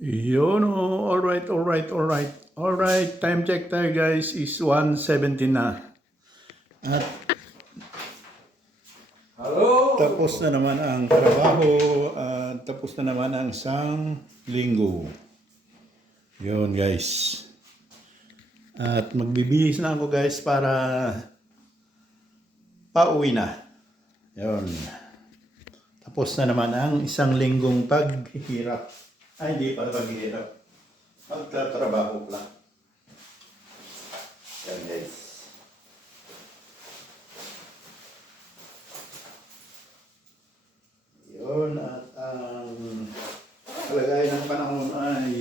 Yun, oh, alright, alright, alright. Alright, time check tayo guys is 1:17 na. At Hello! tapos na naman ang trabaho at tapos na naman ang isang linggo. Yun guys. At magbibihis na ako guys para pauwi na. Yun. Tapos na naman ang isang linggong paghihirap. Ay, hindi pala paghihirap. Magtatrabaho lang. Yan guys. Yun, at ang kalagayan ng panahon ay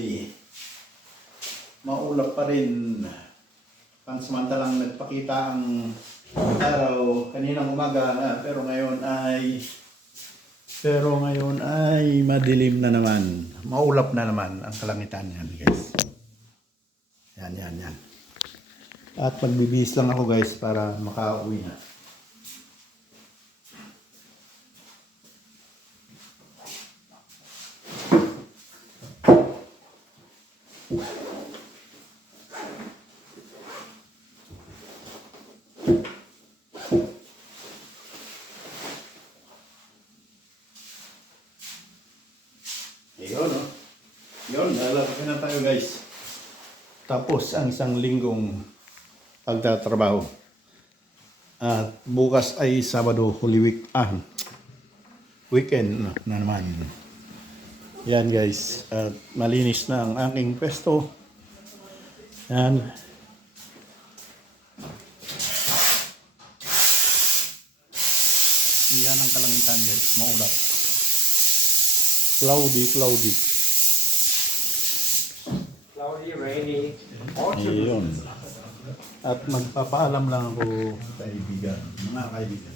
maulap pa rin. Pansamantalang nagpakita ang araw kaninang umaga na, pero ngayon ay madilim na naman. Maulap na naman ang kalangitan yan guys. Yan. At magbibihis lang ako guys para makauwi na. Ayun, no? Yun, lalaki na tayo guys. Tapos ang isang linggong pagtatrabaho. At bukas ay Sabado, Holy Week. Weekend na naman. Yan guys. At malinis na ang aking pwesto. Yan. Yan ang kalangitan guys. Maulap. Cloudy. Cloudy, rainy. Ayun. At magpapaalam lang ako sa kaibigan, mga kaibigan.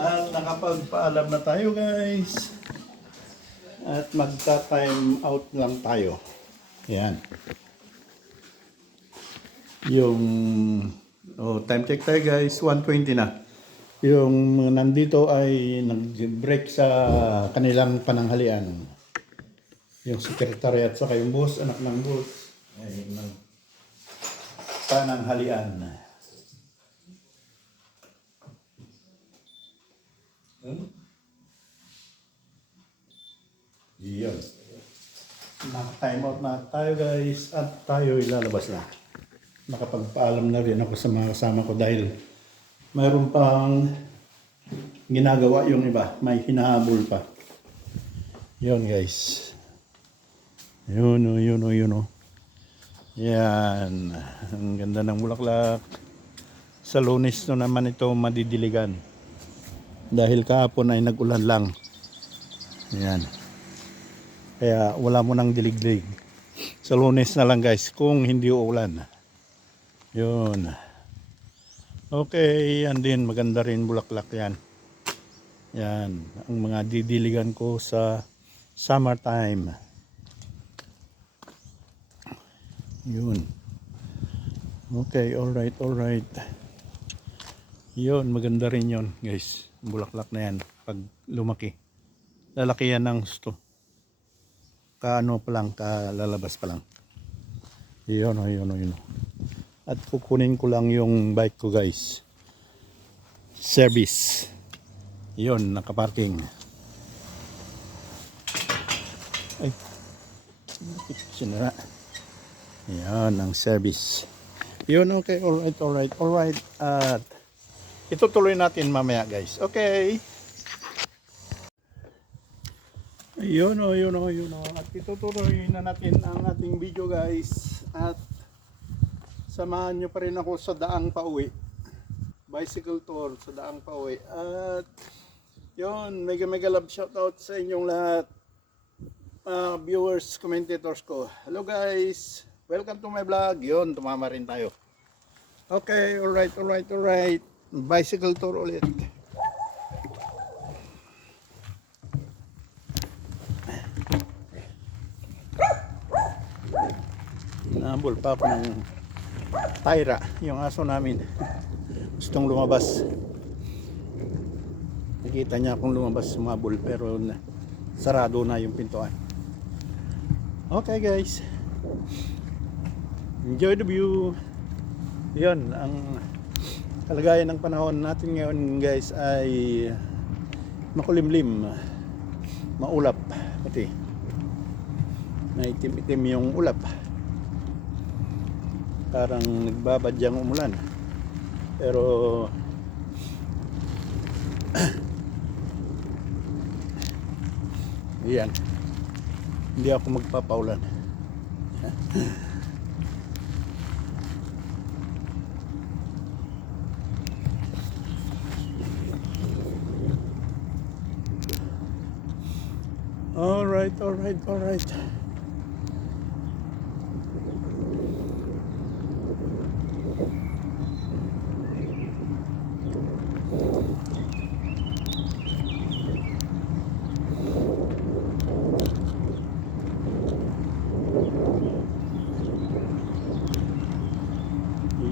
At nakapagpaalam na tayo guys. At magta-time out lang tayo. Yan. Yung time check tayo guys, 1:20 na. Yung mga nandito ay nag-break sa kanilang pananghalian. Yung sekretary at saka yung boss, anak ng boss, ay pananghalian. Yun. Naka-time out na tayo guys at tayo ilalabas na. Nakapagpaalam na rin ako sa mga kasama ko dahil mayroon pang ginagawa yung iba. May hinahabol pa. Yun guys. Yun o. Yan. Ang ganda ng bulaklak. Sa Lunes no naman ito madidiligan. Dahil kahapon ay nag-ulan lang. Yan. Kaya wala mo nang dilig-dilig. Sa Lunes na lang guys kung hindi uulan. Yun. Okay, yan din. Maganda rin bulaklak yan. Yan. Ang mga didiligan ko sa summertime. Yun. Okay, alright. Yun, maganda rin yun guys. Bulaklak na yan. Pag lumaki. Lalaki yan ng gusto. Kalalabas pa lang. Yun. At kukunin ko lang yung bike ko guys. Service. Yun, nakaparking. Ay. Sinara. Yan, ang service. Yun, okay. Alright. At itutuloy natin mamaya guys. Okay. Ayun o. At itutuloy na natin ang ating video guys. At samahan nyo pa rin ako sa daang pauwi. Bicycle tour sa daang pauwi. At yun, mega love shoutout sa inyong lahat. Viewers, commentators ko. Hello guys. Welcome to my vlog. Yun, tumama rin tayo. Okay, alright. Bicycle tour ulit. Nahabol pa ako ng Tyra, yung aso namin. Gustong lumabas. Nakita niya akong lumabas, sumabol, pero sarado na yung pintuan. Okay guys, enjoy the view. Yun, ang kalagayan ng panahon natin ngayon guys ay makulimlim, maulap, pati maitim-itim yung ulap, parang nagbabadyang umulan, pero yan, hindi ako magpapaulan. Alright.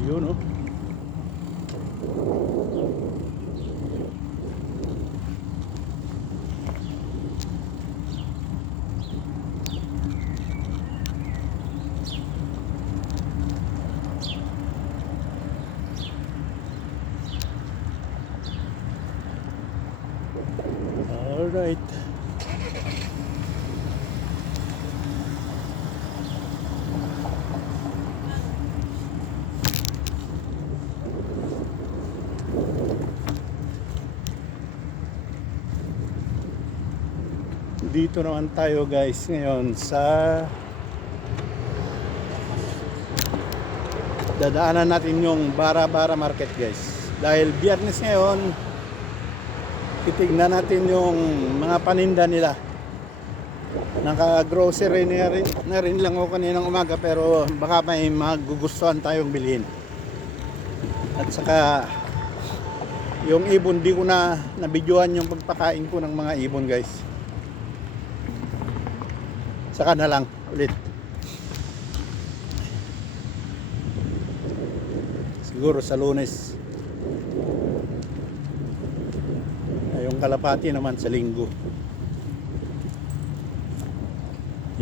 Yun, oh. Alright. Dito naman tayo guys ngayon sa dadaanan natin yung Bara-Bara Market guys. Dahil Biyernes ngayon, titignan natin yung mga paninda nila. Naka-grocery na rin lang ako kaninang umaga, pero baka may magugustuhan tayong bilhin. At saka yung ibon, di ko na nabidyohan yung pagpakain ko ng mga ibon guys. Saka na lang ulit. Siguro sa Lunes. Yung kalapati naman sa Linggo.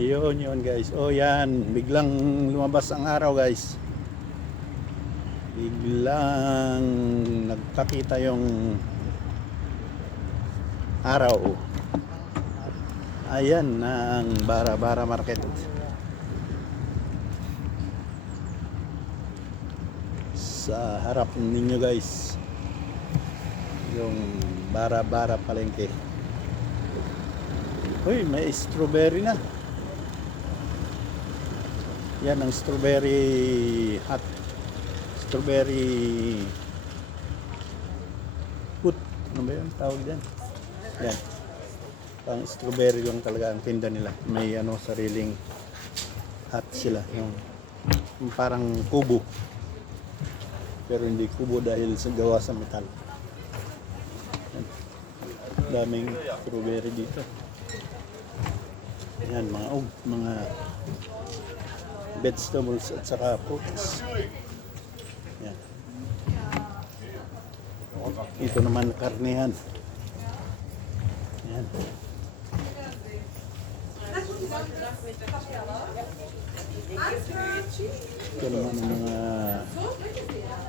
Yun guys. Oh yan, biglang lumabas ang araw guys. Biglang nagpakita yung araw. Ayan na ang Bara-Bara Market. Sa harap ninyo guys, yung Bara-Bara palengke. Uy, may strawberry na. Yan ang strawberry hot. Strawberry food. Ano ba yung tawag dyan? Yan. Pang strawberry lang talaga ang tinda nila. May sariling hot sila. Yung parang kubo. Pero hindi kubo dahil gawa sa metal. Yan. Daming strawberry dito. Yan, mga vegetables at saka fruits. Yan. Ito naman karnihan. Yan. Ito naman ang mga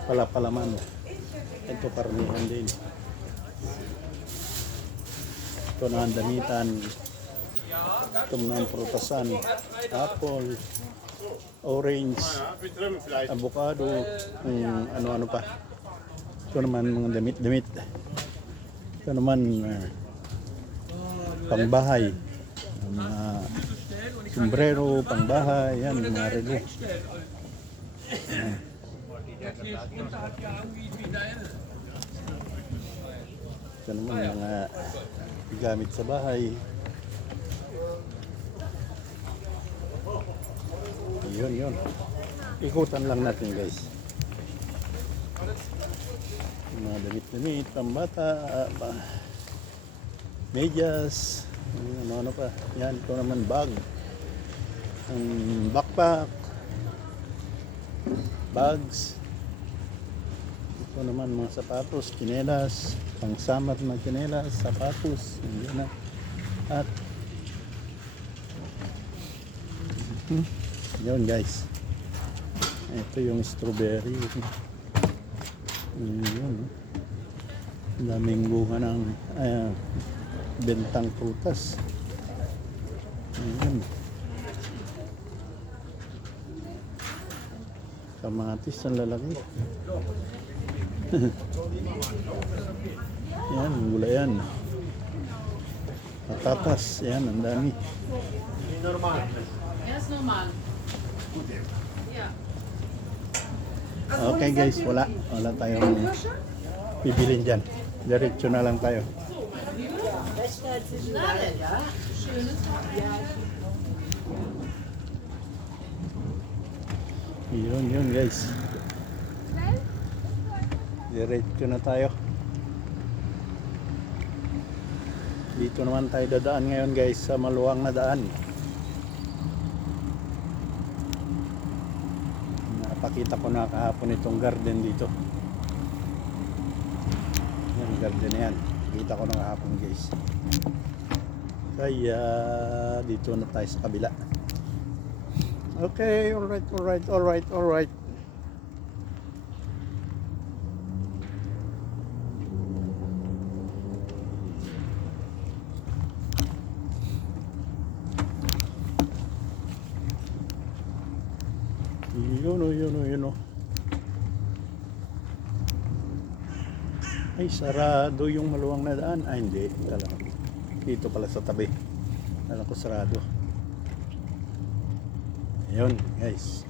palapalaman. Ito karnihan din. Ito na ang damitan. Ito na ang prutasan. Apple, orange, avocado, ano-ano pa. Ito naman mga damit-damit. Ito naman pangbahay. Mga sombrero, pangbahay, yan, mga relo. Ito naman mga gamit sa bahay. Yun. Ikutan lang natin guys. Mga damit-damit, pambata, medyas, ano pa. Yan, ito naman bag. Backpack. bags. Ito naman mga sapatos, tsinelas, pang-summer na tsinelas, sapatos, yun na. At yun guys. Ito yung strawberry. Yun. Ang daming bunga ng bentang prutas. Ayan. Kamatis ang lalaki. Yan, gulay yan. Patatas, yan, ang dami. Yes, normal. Yeah. Okay guys, wala tayong bibilin dyan. Diretso na lang tayo. Schade, ja. Schönes Yun guys. Diretso na tayo. Dito naman tayo dadaan ngayon guys sa maluwang na daan. Napakita ko na kahapon itong garden dito. Yan, garden na yan. Kita ko na kahapon guys. Kaya dito na tayo sa kabila. Okay, alright. Yun o. Ay, sarado yung maluwang na daan. Ay, hindi. Dito pala sa tabi. Alam ko sarado. Ayun, guys.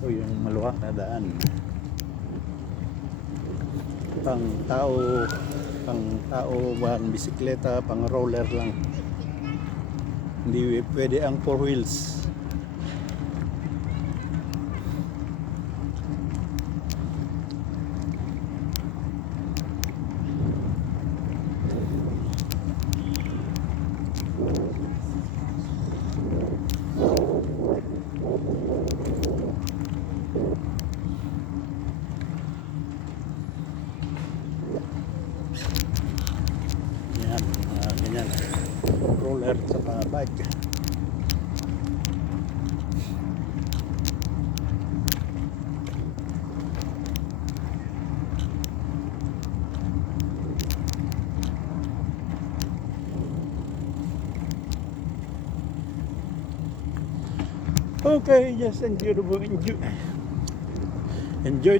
Ito yung maluwang na daan. Pang tao, pang bisikleta, pang roller lang. Hindi pwede ang 4 wheels. Yan, ganyan. Roller sa bike. Okay, just enjoy the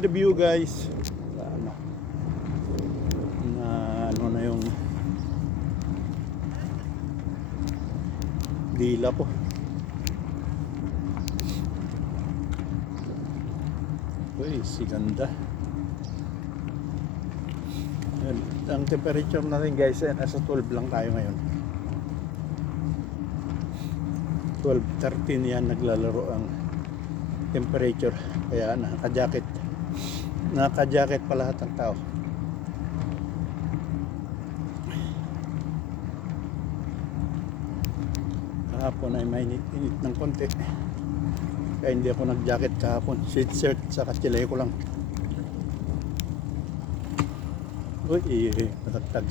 view guys. Ano na yung dila ko. Uy, si ganda. Ang temperature natin guys ay nasa 12 lang tayo ngayon. 12-13 yan naglalaro ang temperature. Kaya naka-jacket pa lahat ng tao. Kahapon ay mainit-init ng konti. Kaya hindi ako nag-jacket kahapon. Sweatshirt sa chile ko lang. Uy, matagtag.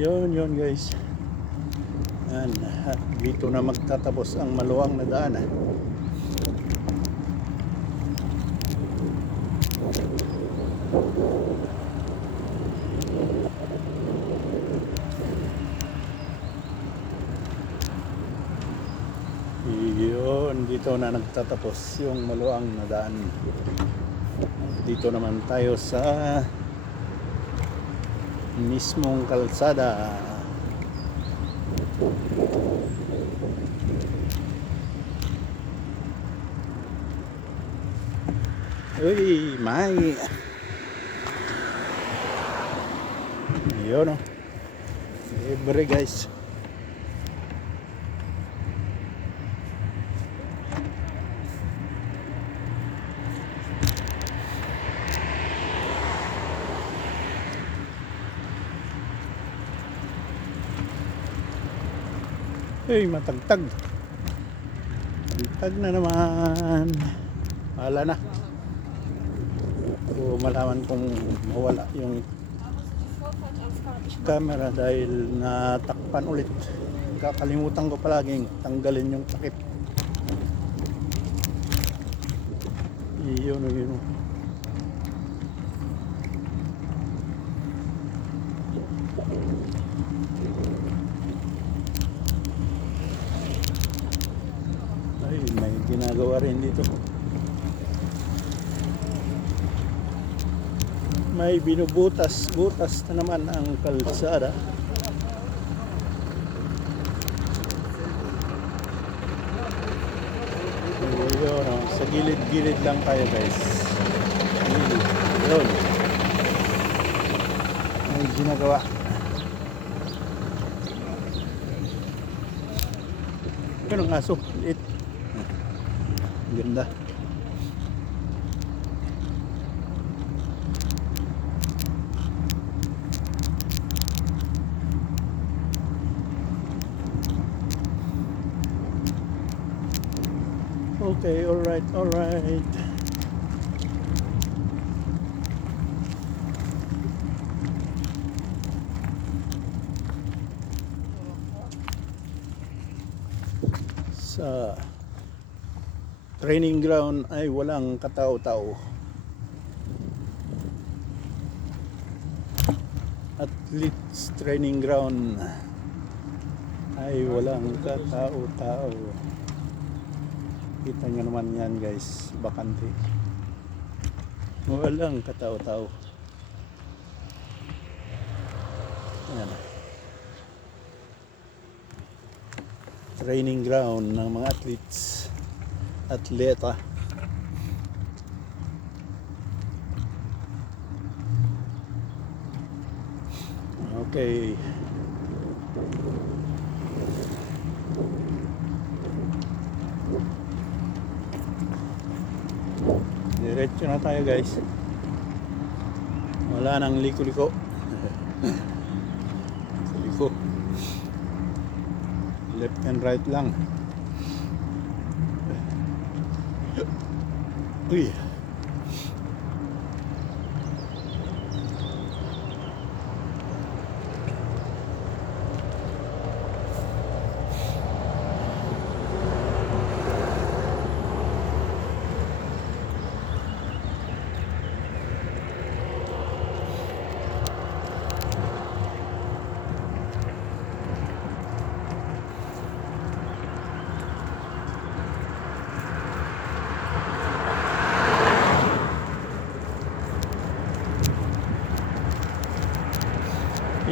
Yun guys. Yan, dito na magtatapos ang maluwang na daan. Yun, dito na nagtatapos yung maluwang na daan. Dito naman tayo sa mismong kalsada. Uy, may. Yun o. Libre guys. Uy, matagtag. Latag na naman. Wala na. O malaman kung mawala yung camera dahil natakpan ulit. Kakalimutan ko palaging tanggalin yung takip. Yun. Ay, may ginagawa rin dito. May binubutas na naman ang kalsada. Ayun, oh, sa gilid-gilid lang tayo guys. Gilid. Yun. May ginagawa. Yun ang aso. Liit. Ganda. Okay, alright. Sa training ground ay walang katao-tao. Athletes training ground ay walang katao-tao. Kita nyo naman yan guys, bakante. Walang katao-tao. Yan. Training ground ng mga atleta. Okay. Diretso na tayo guys. Wala nang liko-liko. Liko. Left and right lang. Uy.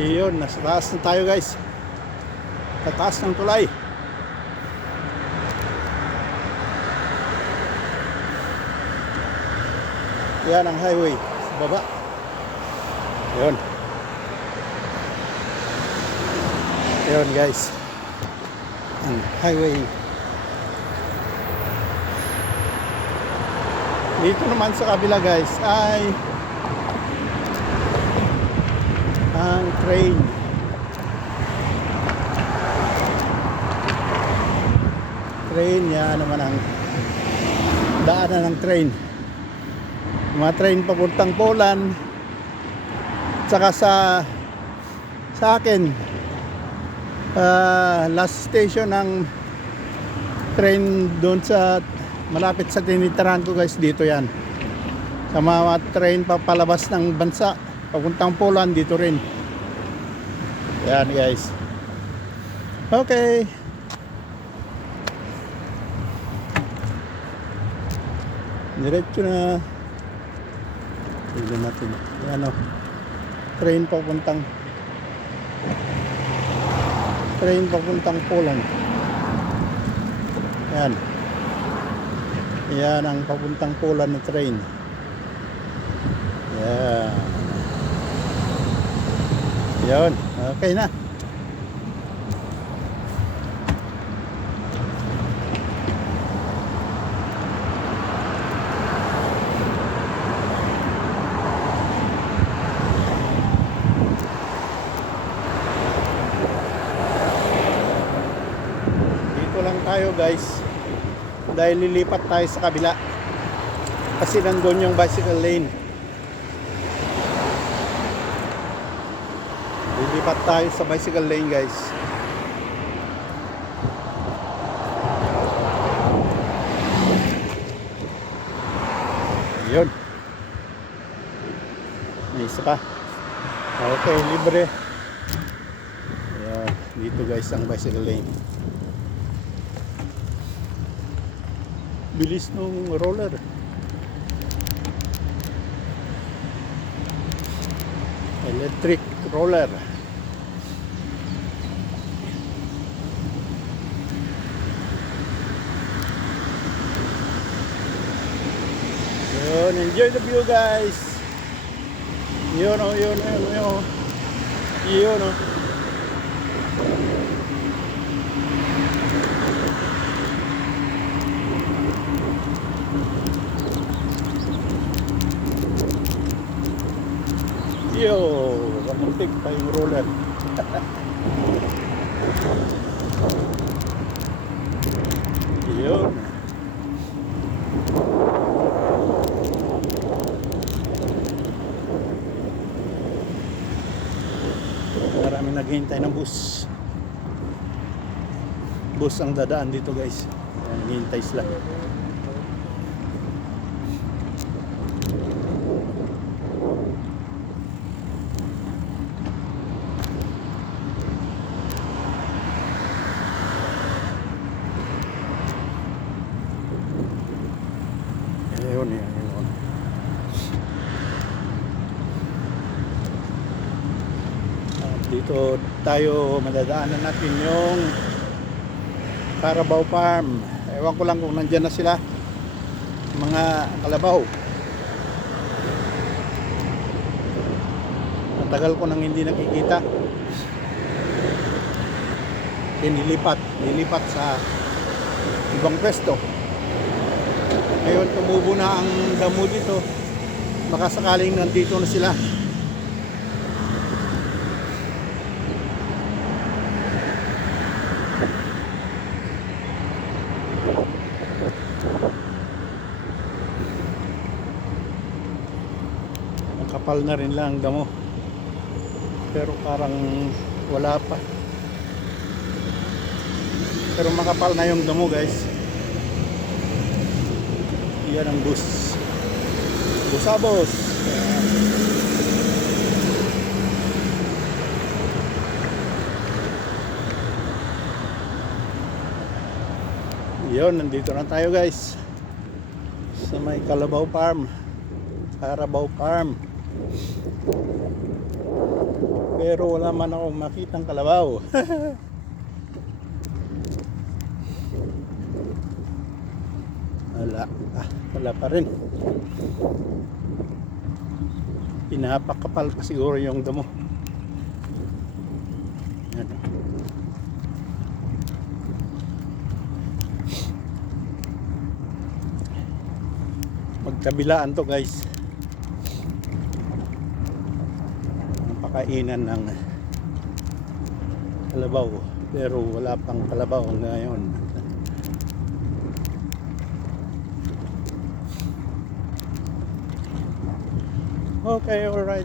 Iyon, nasa taas na tayo guys. Sa taas ng tulay. Yan ang highway sa baba. Yun. Yun guys. Ang highway. Dito naman sa kabila guys ay ang train. Train, yan naman ang daanan ng train. Mga train papuntang Poland. Tsaka sa akin last station ng train doon sa malapit sa tinitirahan ko guys, dito yan. Sa mga train papalabas ng bansa papuntang Poland, dito rin. Yan guys. Okay. Diretso na. Tignan natin. Yan o. Train papuntang Poland. Yan. Yan ang papuntang Poland na train. Yan. Yun, okay na. Dito lang tayo guys. dahil lilipat tayo sa kabila kasi nandun yung bicycle lane. Lilipat tayo sa bicycle lane, guys. Yun. May isa pa. Okay, libre. Ayan, dito guys ang bicycle lane. Bilis nung roller. Electric roller. Yun, enjoy the view, guys. Yun o, yun. Yun o. Yo, kamuntik pa yung roller. Yun. Maraming naghihintay ng bus. Bus ang dadaan dito, guys. Naghihintay sila. Ayun. Dito tayo madadaanan natin yung Carabao Farm. Ewan ko lang kung nandyan na sila, mga kalabaw. Matagal ko nang hindi nakikita. Nilipat sa ibang pwesto. Ngayon tumubo na ang damo dito. Baka sakaling nandito na sila. Kapal na rin lang ang damo, pero parang wala pa, pero makapal na yung damo, guys. Yan ang bus, busabos. Yun, nandito na tayo, guys, sa may Carabao Farm. Pero wala man akong makitang kalabaw. Wala pa rin. Pinapakapal pa siguro yung damo. Yan. Magkabilaan to, guys. Kainan ng kalabaw, pero wala pang kalabaw ngayon. Okay, alright.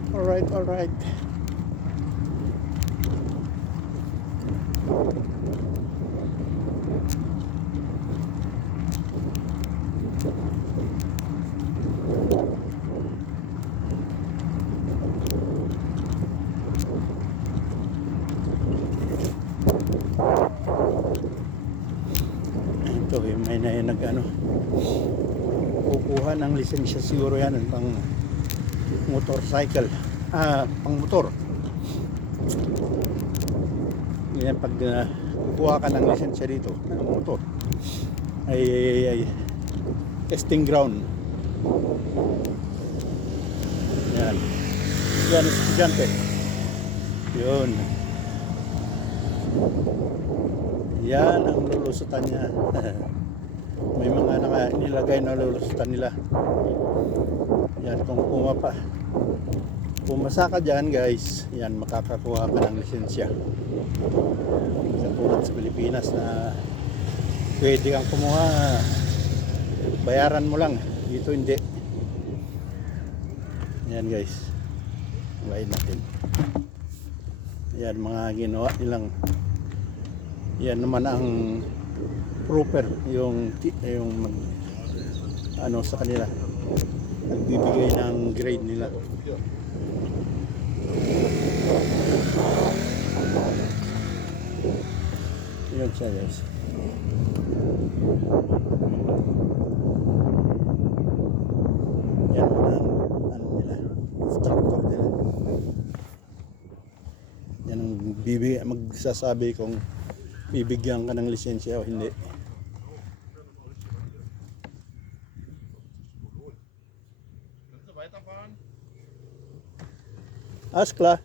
Ito yung may kukuha ng lisensya siguro yan pang motorcycle, pang motor. Yan, pag kukuha ka ng lisensya dito ng motor ay testing ground. Yan estudyante. Yun. Yan ang lulusutan niya. May mga nilagay na lulusutan nila. Yan, kung pumasa ka dyan, guys, yan, makakakuha ka ng lisensya. Katulad sa Pilipinas na pwede kang kumuha bayaran mo lang. Dito hindi. Yan guys. Bayad natin. Yan mga ginawa nilang. Yan naman ang proper yung ano sa kanila. Nagbibigay ng grade nila. Yun siya guys. Yan ang ano nila, instructor nila. Yan ang magsasabi kung bibigyan ka ng lisensya o hindi. Askla.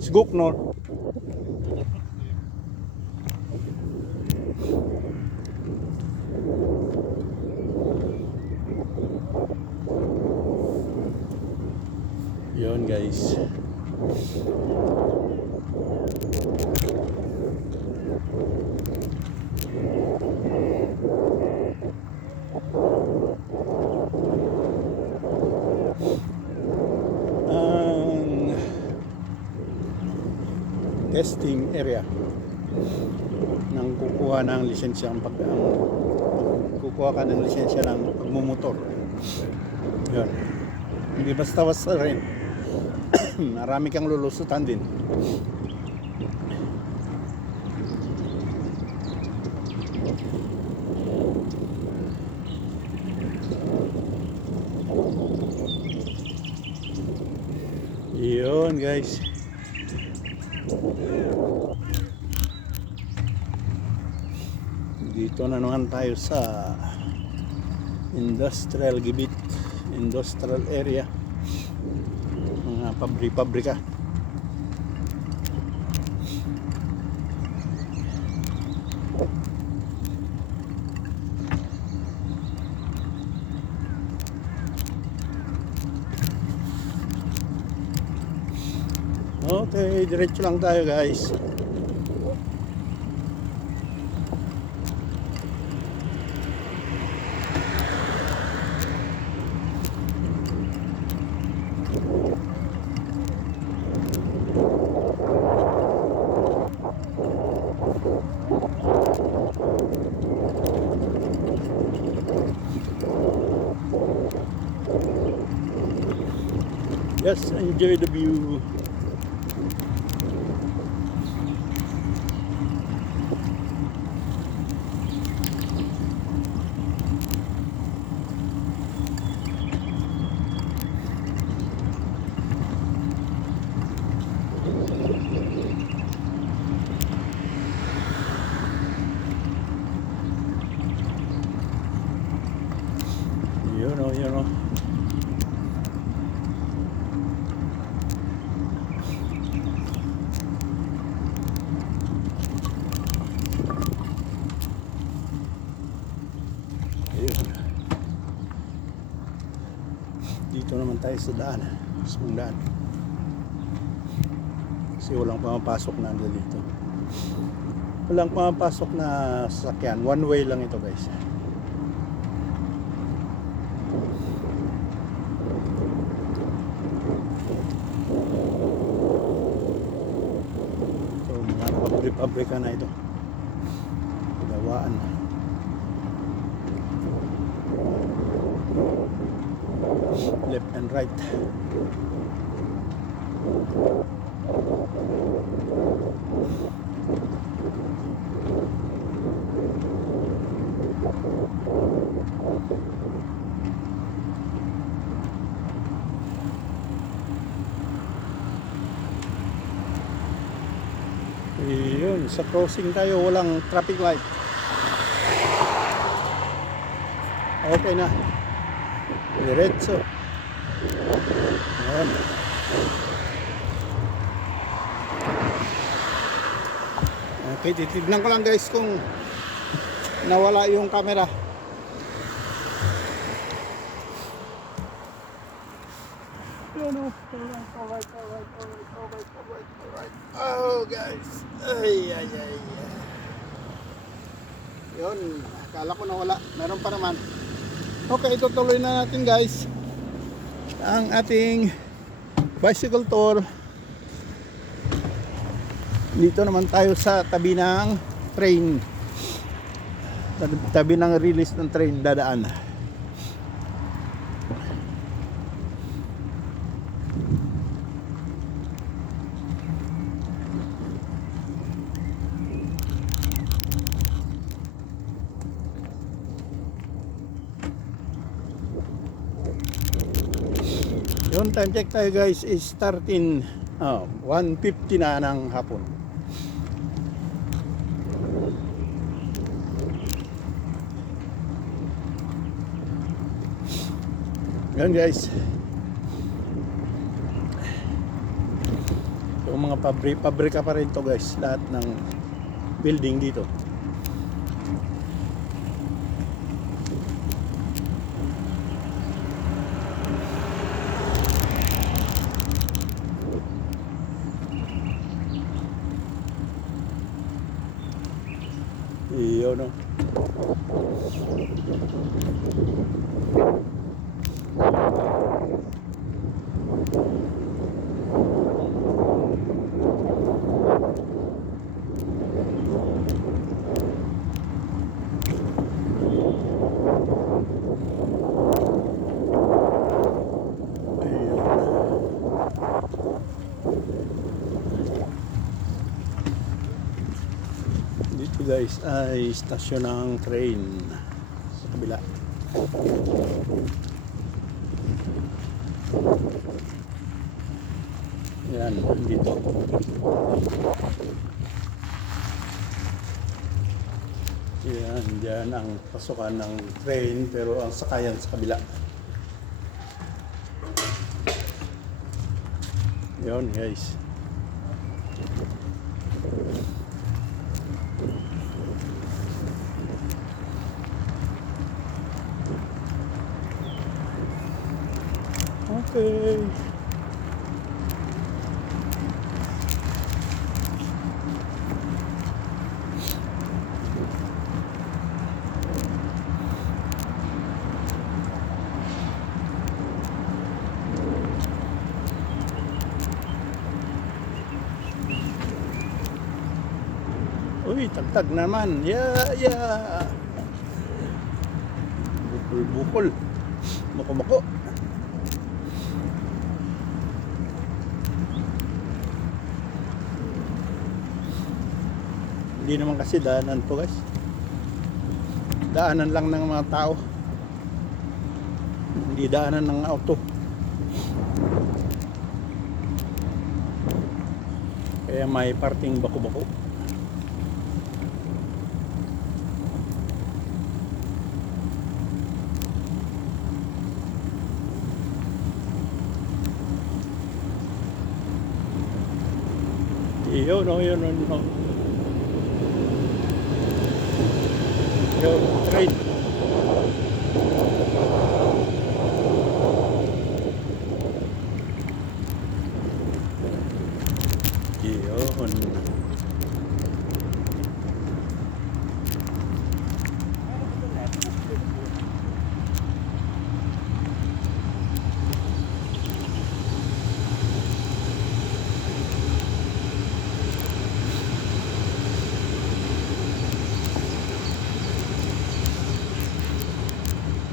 Siguk no. Yun guys. Ang testing area ng kukuha ng lisensya kukuha ka ng lisensya ng pagmumotor. Yun. Hindi basta-basta rin. Marami kang lulusutan din. Yun guys. Dito na naman tayo sa industrial gibit, industrial area, mga pabrika. Okay, diretso lang tayo guys. Just enjoy the view. You know. Ayun. Dito naman tayo sa daan. Sa daan. Kasi walang pumapasok na dito. Walang pumapasok na sasakyan. One way lang ito guys. Pabrika na ito. Gawaan. Left and right. Yun, sa crossing tayo, walang traffic light. Okay na. Diretso. Ayan. Okay, titignan ko lang guys kung nawala yung camera. Alright. Oh guys. Ay. Yun, akala ko nawala. Meron pa naman. Okay, itutuloy na natin guys ang ating bicycle tour. Dito naman tayo sa tabi ng train. Tabi ng release ng train dadaan. Yung time check tayo guys is starting 1:50 na ng hapon. Yan guys. Yung mga pabrika pa rin to guys, lahat ng building dito. Iyo no. Dito guys ay stasyon ng train sa kabila. Yan, dito. Yan, dyan ang pasukan ng train pero ang sakayan sa kabila. Yan guys. Okay. Uy, tagtag naman. Yeah. Bukol. Mako. Hindi naman kasi daanan to guys. Daanan lang ng mga tao. Hindi daanan ng auto. Kaya may parting bako-bako. Yun. Yo, train. Yun.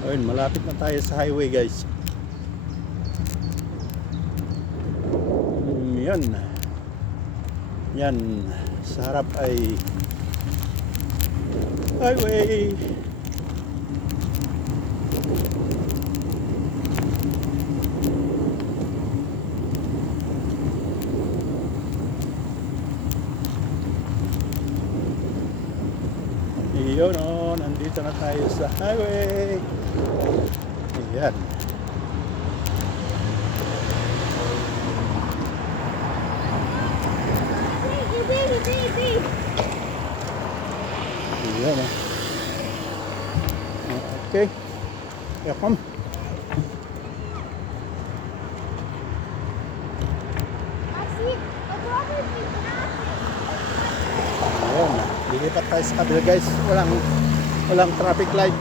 Ayun, malapit na tayo sa highway guys. Yan. Sa harap ay highway. Iyon o, nandito na tayo sa highway. Ayan. Ayan o. Okay. Yeah, come. Ayan. Lilipat tayo sa kabila guys. Walang Walang traffic light.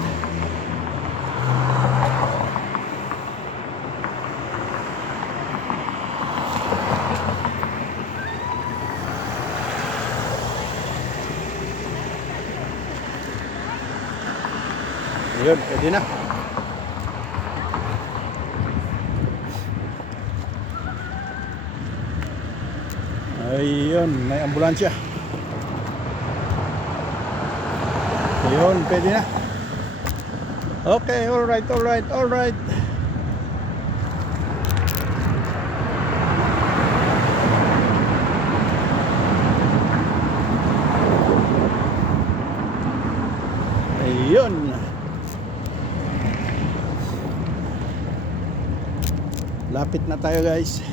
Ayun, pwede na. Ayun, may ambulansya. Ayun, pwede na. Okay, alright, alright, alright. Ayun. Lapit na tayo, guys.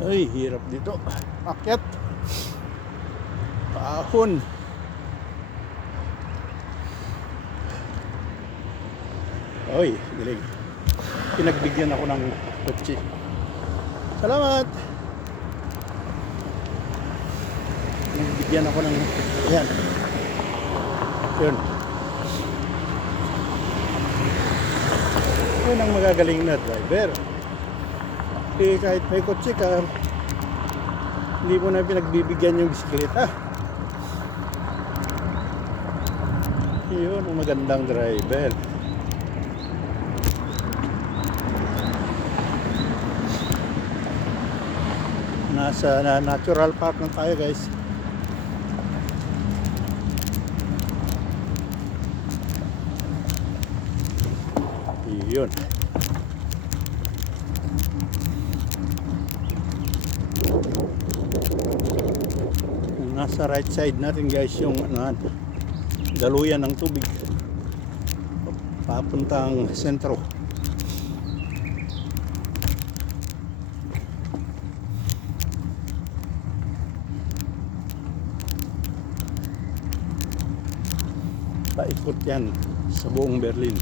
Ay, hirap dito. Akyat. Paahon. Oy, dilig. Pinagbigyan ako ng kotse. Salamat. Pinagbigyan ako ng ayan. Yun. Yun ang magagaling na driver. Eh, kahit may kotse ka, hindi mo na pinagbibigyan yung bisikleta. Yun ang magandang driver. Nasa natural park na tayo, guys. Yun. Nasa right side natin, guys, yung daluyan ng tubig papuntang sentro. Paikot yan sa buong Berlin.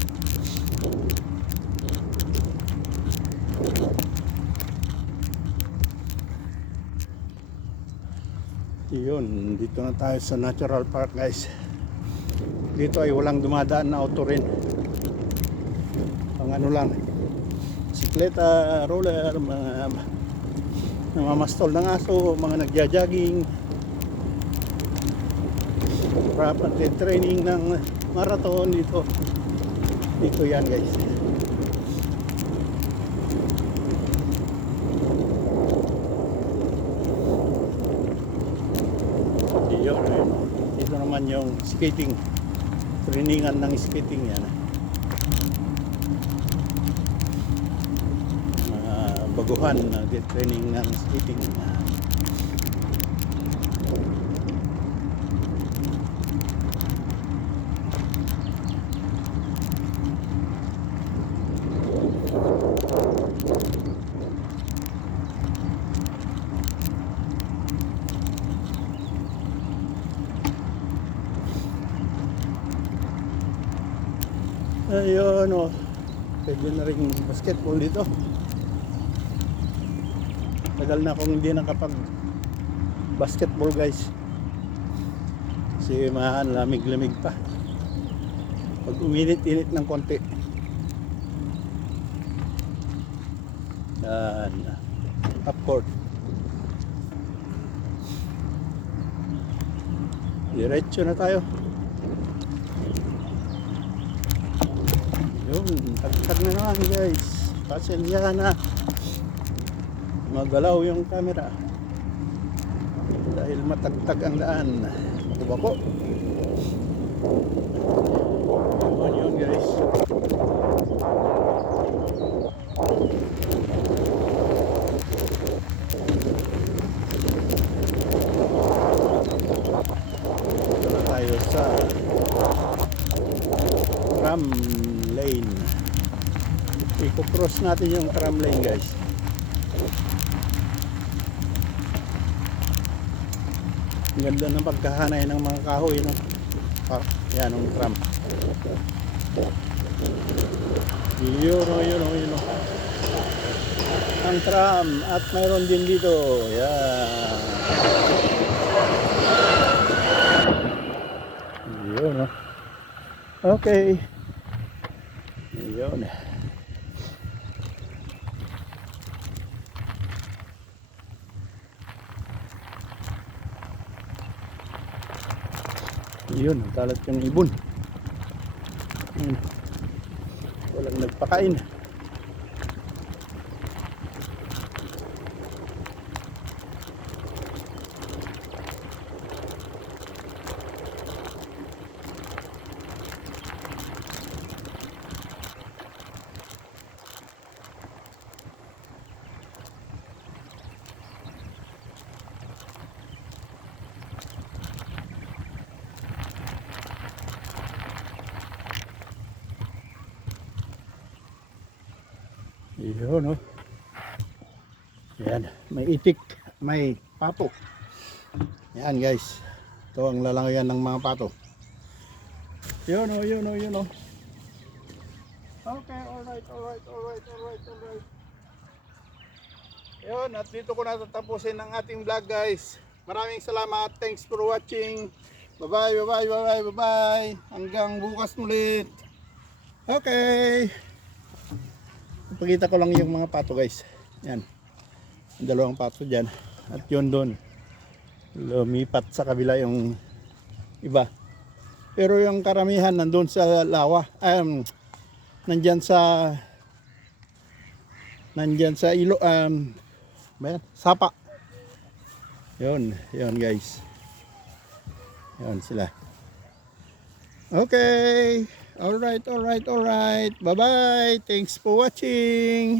Yun, dito na tayo sa natural park, guys. Dito ay walang dumadaan na auto rin. Pang ano lang, bisikleta, roller, mga namamastol ng aso, mga nagja-jogging, rapid training ng marathon dito. Dito yan, guys. Ito naman yung skating, trainingan ng skating yan. Baguhan na training ng skating. Ayun, oh. Pwede na rin basketball dito. Tagal na akong hindi nakapag basketball, guys. Kasi lamig-lamig pa. Pag uminit-init ng konti. Yan. Up court. Diretso na tayo. Yun, tagtag na naman, guys. Pasensya na. Magalaw yung camera dahil matagtag ang daan. Bako. Yun, guys. Dito na tayo sa tram lane. I-cross natin yung tram lane, guys. Ang ganda ng pagkahanay ng mga kahoy, no? Yan, ang tram. Yun, oh, yun, oh, yun, oh. Ang tram. At mayroon din dito. Yan. Yun, oh. Okay. Yun. Yun, kalat yung ibon. Yun. Walang nagpakain. Yun, oh. Yan, may itik, may pato. Yan, guys. Ito ang lalangayan ng mga pato. Yun, oh, yun, oh, yun, oh. Okay, alright. Yun, at dito ko natatapusin ang ating vlog, guys. Maraming salamat. Thanks for watching. Bye-bye. Hanggang bukas ulit. Okay. Ipakita ko lang yung mga pato, guys. Yan. Ang dalawang pato dyan. At yun doon. Lumipat sa kabila yung iba. Pero yung karamihan nandun sa lawa. Nandyan sa ilo. Sapa. Yun guys. Yun sila. Okay. Alright. Bye-bye. Thanks for watching.